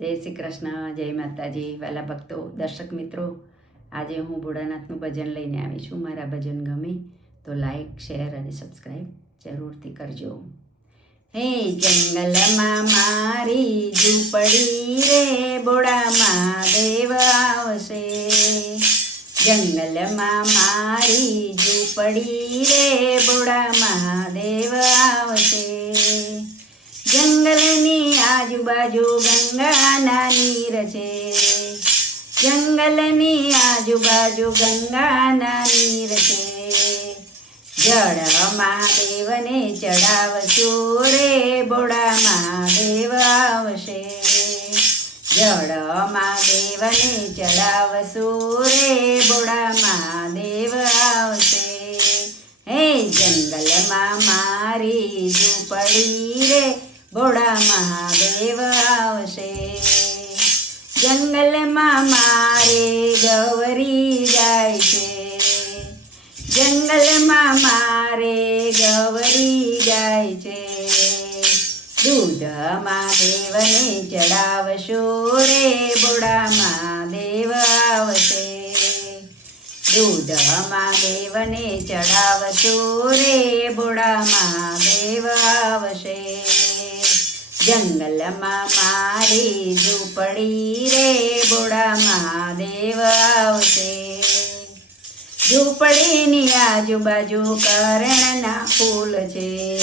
જય શ્રી કૃષ્ણ, જય માતાજી, વાલા ભક્તો, દર્શક મિત્રો. આજે હું ભોળાનાથનું ભજન લઈને આવી છું. મારા ભજન ગમે તો લાઈક, શેર અને સબસ્ક્રાઈબ જરૂરથી કરજો. હે જંગલમાં મારી ઝૂંપડી રે, ભોળા મહાદેવ આવશે. જંગલમાં મારી ઝૂંપડી રે, ભોળા મહાદેવ આવશે. જંગલની આજુબાજુ ગંગાના નીર છે. જંગલની આજુબાજુ ગંગાના નીર છે. જળ મહાદેવને ચડાવશો રે, ભોળા મહાદેવ આવશે. જળ મહાદેવને ચડાવશો રે, ભોળા મહાદેવ આવશે. હે જંગલમાં મારી ઝૂંપડી રે, ભોળા મહાદેવ આવશે. જંગલમાં મારે ગૌરી જાય છે. જંગલમાં મારે ગૌરી જાય છે. દૂધ મહાદેવને ચડાવશો રે, ભોળા મહાદેવ આવશે. દૂધ મહાદેવને ચડાવશો રે, ભોળા મહાદેવ આવશે. જંગલમાં મારી ઝૂંપડી રે, ભોળા મહાદેવ આવશે. ઝૂંપડીની આજુબાજુ કરણના ફૂલ છે.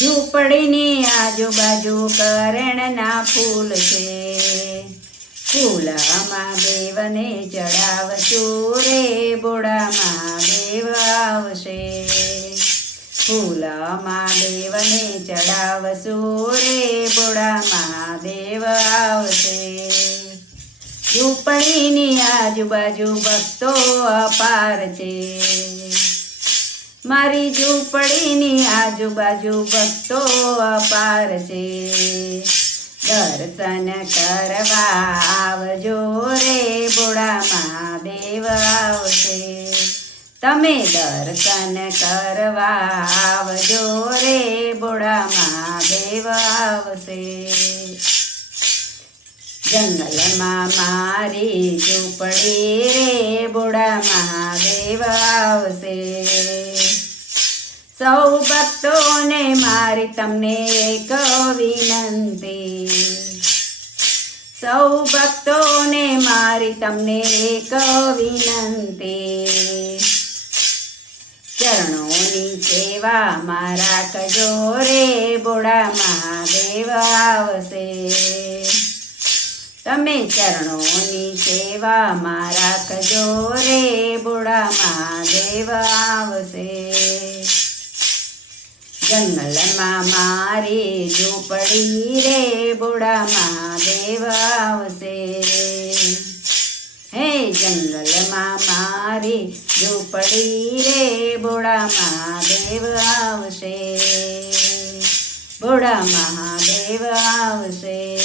ઝૂંપડીની આજુબાજુ કરણના ફૂલ છે. ફૂલ મહાદેવને ચડાવશો રે, ભોળા મહાદેવ આવશે. ફૂલ મહાદેવને ચડાવશો રે, ભોળા મહાદેવ આવશે. ઝૂંપડીની આજુબાજુ ભક્તો અપાર છે. મારી ઝૂંપડીની આજુબાજુ ભક્તો અપાર છે. દર્શન કરવા આવજો રે, ભોળા મહાદેવ આવશે. તમે દર્શન કરવા આવજો રે, ભોળા મહાદેવ આવશે. જંગલમાં મારી ઝૂંપડી રે, ભોળા મહાદેવ આવશે. સૌ ભક્તોને મારી તમને એક વિનંતી. સૌ ભક્તોને મારી તમને એક વિનંતી. ચરણોની સેવા મારા કરજો રે, ભોળા મહાદેવ આવશે. તમે ચરણોની સેવા મારા કરજો રે, ભોળા મહાદેવ આવશે. જંગલમાં મારી ઝૂંપડી રે, ભોળા મહાદેવ આવશે. હે જંગલમાં મારી ઝૂંપડી રે, ભોળા મહાદેવ આવશે. ભોળા મહાદેવ આવશે.